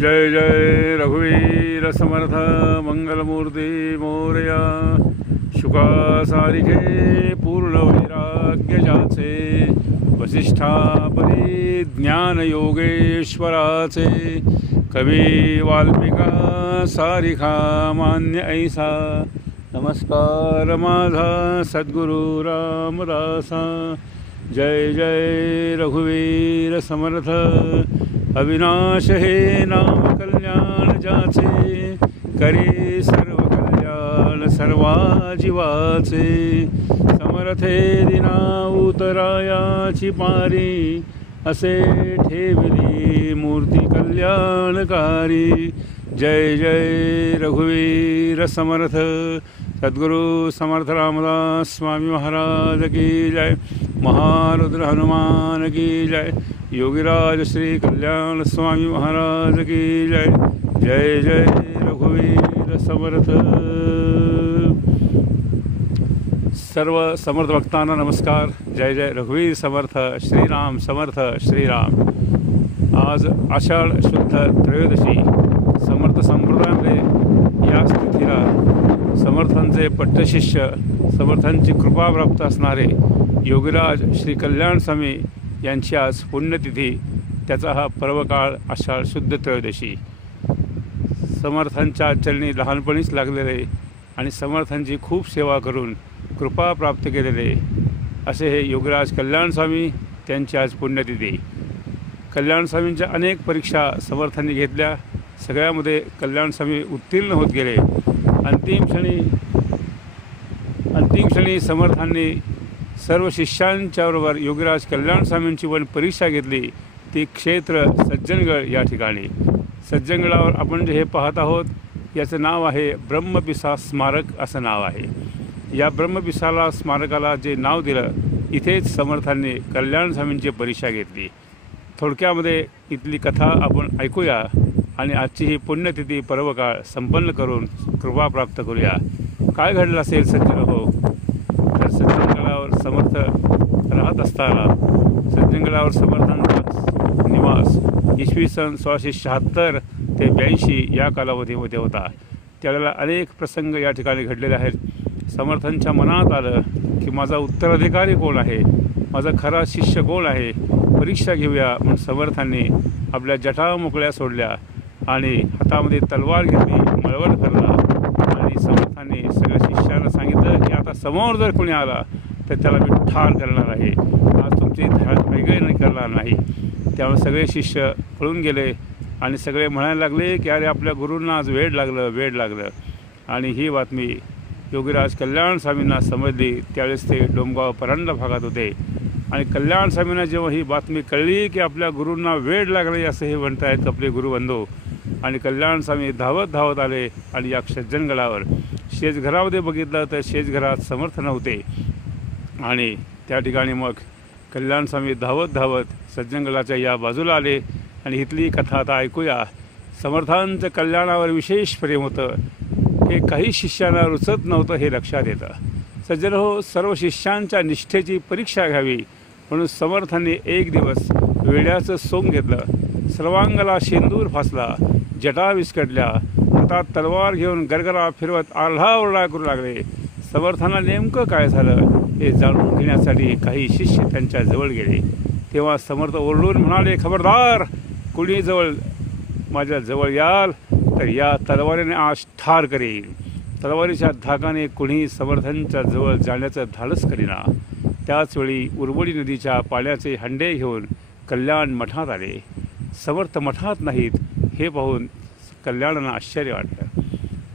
जय जय रघुवीर समर्थ मंगलमूर्ती मोरया। शुका सारिखे पूर्ण वैराग्य जाचे, वसिष्ठा परी ज्ञान योगेश्वराचे। कवी वाल्मिका सारिखा मान्य ऐसा, नमस्कार माझा सद्गुरु रामदासा। जय जय रघुवीर समर्थ, अविनाश हे नाम कल्याण जाचे। करी सर्व कल्याण सर्वा जीवाचे, समर्थे दिना उतरायाची पारी। असे ठेवली मूर्ती कल्याणकारी। जय जय रघुवीर समर्थ, सद्गुरु समर्थ रामदास स्वामी महाराज की जय। महारुद्र हनुमान की जय। योगीराज श्री कल्याण स्वामी महाराज की जय। जय जय रघुवीर समर्थ। सर्व समर्थ भक्तांना नमस्कार। जय जय रघुवीर समर्थ श्रीराम समर्थ श्रीराम। आज आषाढ शुद्ध त्रयोदशी। समर्थ संप्रदायामध्ये या तिथीला समर्थांचे पट्टशिष्य, समर्थांची कृपा प्राप्त असणारे योगीराज श्री कल्याण स्वामी यांची आज पुण्यतिथी। त्याचा हा पर्वकाळ आषाढ शुद्ध त्रयोदशी। समर्थांच्या चरणी लहानपणीच लागलेले आणि समर्थांची खूप सेवा करून कृपा प्राप्त केलेले असे हे योगीराज कल्याण स्वामी, त्यांची आज पुण्यतिथी। कल्याण स्वामींच्या अनेक परीक्षा समर्थांनी घेतल्या, सगळ्यामध्ये कल्याण स्वामी उत्तीर्ण होत गेले। अंतिम क्षणी समर्थांनी सर्व शिष्यांच्याबरोबर योगीराज कल्याण स्वामींची पण परीक्षा घेतली। ती क्षेत्र सज्जनगड या ठिकाणी। सज्जनगडावर आपण जे हे पाहत आहोत याचं नाव आहे ब्रह्मपिसा स्मारक असं नाव आहे। या ब्रह्मपिसाला स्मारकाला जे नाव दिलं, इथेच समर्थांनी कल्याण स्वामींची परीक्षा घेतली। थोडक्यामध्ये इथली कथा आपण ऐकूया आणि आजची ही पुण्यतिथी पर्वकाळ संपन्न करून कृपा प्राप्त करूया। काय घडलं असेल सज्जन हो? तर सज्जनगडावर समर्थ राहत असताना, सज्जनगडावर समर्थांचा निवास इसवी सन 1676 ते 82 या कालावधीमध्ये होता। त्यावेळेला अनेक प्रसंग या ठिकाणी घडलेले आहेत। समर्थांच्या मनात आलं की माझा उत्तराधिकारी कोण आहे, माझा खरा शिष्य कोण आहे, परीक्षा घेऊया म्हणून समर्थांनी आपल्या जटा मोकळ्या सोडल्या आणि हातामध्ये तलवार घेतली, मळवट भरला आणि समर्थांनी सगळ्या शिष्यांना सांगितलं की आता समोर जर कोणी आला तर त्याला मी ठार करणार आहे, आज तुमची ऐगई करणार नाही। त्यामुळे सगळे शिष्य पळून गेले आणि सगळे म्हणायला लागले की अरे आपल्या गुरूंना आज वेड लागलं। आणि ही बातमी योगीराज कल्याण स्वामींना समजली। त्यावेळेस ते डोमगाव परांडा भागात होते आणि कल्याण स्वामींना जेव्हा ही बातमी कळली की आपल्या गुरूंना वेड लागले असं हे म्हणतायत आपले गुरुबंधू, आणि कल्याण स्वामी धावत आले आणि या सज्जनगडावर शेजघरामध्ये बघितलं तर शेजघरात समर्थ नव्हते। आणि त्या ठिकाणी मग कल्याण स्वामी धावत सज्जनगडाच्या या बाजूला आले आणि इथली कथा आता ऐकूया। समर्थांचं कल्याणावर विशेष प्रेम होतं, हे काही शिष्यांना रुचत नव्हतं हे लक्षात येतं। सज्जन हो, सर्व शिष्यांच्या निष्ठेची परीक्षा घ्यावी म्हणून समर्थांनी एक दिवस वेड्याचं सोंग घेतलं, सर्वांगाला शेंदूर फासला, जटा विस्कटल्या, हातात तलवार घेऊन गरगरा फिरवत आरडाओरडा करू लागले। समर्थांना नेमकं काय झालं हे जाणून घेण्यासाठी काही शिष्य त्यांच्या जवळ गेले। तेव्हा समर्थ ओरडून म्हणाले, खबरदार, कुणी माझ्या जवळ याल तर या तलवारीने आज ठार करेल। तलवारीच्या धाकाने कुणी समर्थांच्या जवळ जाण्याचं धाडस करीना। त्याचवेळी उरबडी नदीच्या पाण्याचे हंडे घेऊन कल्याण मठात आले। समर्थ मठात नाहीत हे पाहून कल्याणांना आश्चर्य वाटलं।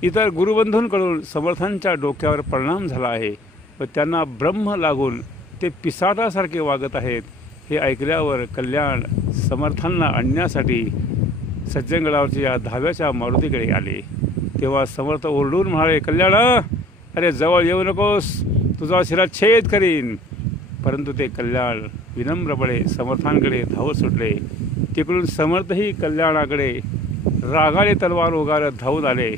इतर गुरुबंधूंकडून समर्थांच्या डोक्यावर परिणाम झाला आहे व त्यांना ब्रह्म लागून ते पिसाटासारखे वागत आहेत हे ऐकल्यावर कल्याण समर्थांना आणण्यासाठी सज्जनगडावरच्या या धाव्याच्या मारुतीकडे आले। तेव्हा समर्थ ओरडून म्हणाले, कल्याण, अरे जवळ येऊ नकोस, तुझा शिरच्छेद करीन। परंतु ते कल्याण विनम्रपणे समर्थांकडे धावत सुटले। तिकडून समर्थही कल्याणाकडे रागाने तलवार उगारत धावून आले।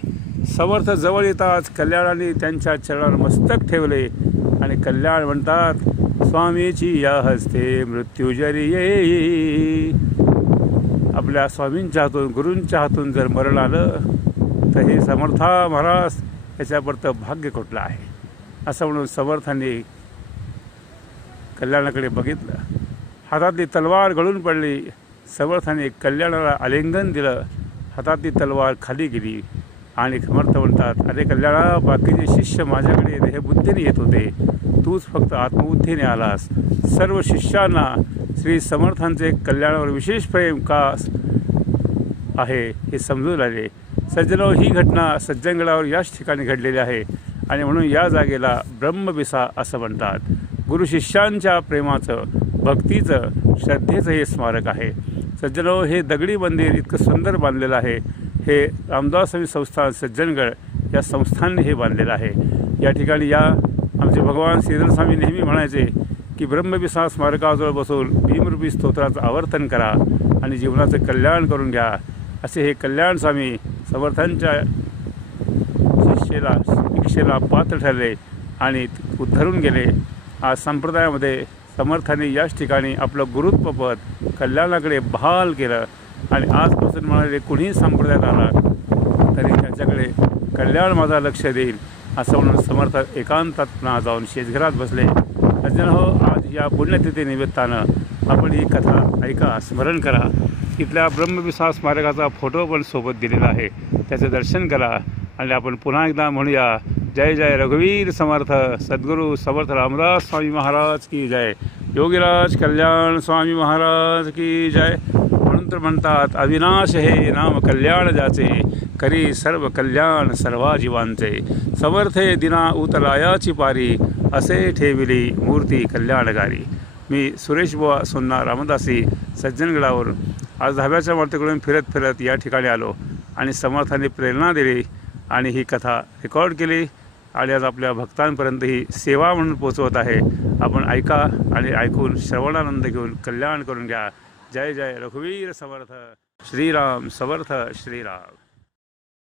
समर्थ जवळ येताच कल्याणाने त्यांच्या चरणावर मस्तक ठेवले आणि कल्याण म्हणतात, स्वामीची या हस्ते मृत्यूजरी येई। आपल्या स्वामींच्या हातून गुरूंच्या हातून जर मरण आलं तर हे समर्था महाराज याच्यापर्यंत भाग्य कुठलं आहे असं म्हणून समर्थांनी कल्याणाकडे बघितलं. हातातली तलवार गळून पडली. समर्थाने कल्याणाला आलिंगन दिलं. हातातली तलवार खाली गेली आणि समर्थ म्हणतात, अरे कल्याणा, बाकीचे शिष्य माझ्याकडे देहबुद्धीने येत होते, तूच फक्त आत्मबुद्धीने आलास. सर्व शिष्यांना श्री समर्थांचे कल्याणावर विशेष प्रेम का आहे हे समजून आले. सज्जनो, ही घटना सज्जनगडावर याच ठिकाणी घडलेली आहे आणि म्हणून या जागेला ब्रह्मबिसा असं म्हणतात. गुरु शिष्यांच्या प्रेमाचं, भक्तीचं, श्रद्धेचं हे स्मारक आहे. सज्जनो, हे दगडी मंदिर इतकं सुंदर बांधलेलं आहे. हे रामदास स्वामी संस्थान सज्जनगड या संस्थांनी हे बांधलेलं आहे. या ठिकाणी या आमचे भगवान श्रीधर स्वामी नेहमी म्हणायचे की ब्रह्मबिसा स्मारकाजवळ बसून भीमरूपी स्तोत्राचं आवर्तन करा आणि जीवनाचं कल्याण करून घ्या. असे हे कल्याण स्वामी समर्थांच्या शिक्षेला पात्र ठरले आणि उद्धरून गेले. आज संप्रदायामध्ये समर्थांनी याच ठिकाणी आपलं गुरुत्व पद कल्याणाकडे बहाल केलं आणि आजपासून म्हणाले कुणीही संप्रदायात आला तरी त्याच्याकडे कल्याण माझा लक्ष देईल असं म्हणून समर्थ एकांतात जाऊन शेतघरात बसले. सज्जनो, आज या पुण्यतिथी निमित्तानं आपण ही कथा ऐका, स्मरण करा. इथल्या ब्रह्मबिसा स्मारकाचा फोटो पण सोबत दिलेला आहे, त्याचं दर्शन करा आणि आपण पुन्हा एकदा म्हणूया, जय जय रघुवीर समर्थ सद्गुरू समर्थ रामदास स्वामी महाराज की जय, योगीराज कल्याण स्वामी महाराज की जय. म्हणून तर म्हणतात, अविनाश हे नाम कल्याण ज्याचे, करी सर्व कल्याण सर्वा जीवांचे. समर्थे दिना उतलायाची पारी, असे ठेविली मूर्ती कल्याणकारी. मी सुरेश बुवा सोन्ना रामदासी सज्जनगडावरून आज धाब्याच्या मार्तेकडून फिरत फिरत या ठिकाणी आलो आणि समर्थांनी प्रेरणा दिली आणि ही कथा रेकॉर्ड केली आणि आज आपल्या भक्तांपर्यंत ही सेवा म्हणून पोचवत आहे. आपण ऐका आणि ऐकून श्रवणानंद घेऊन कल्याण करून घ्या. जय जय रघुवीर समर्थ. श्रीराम समर्थ. श्रीराम.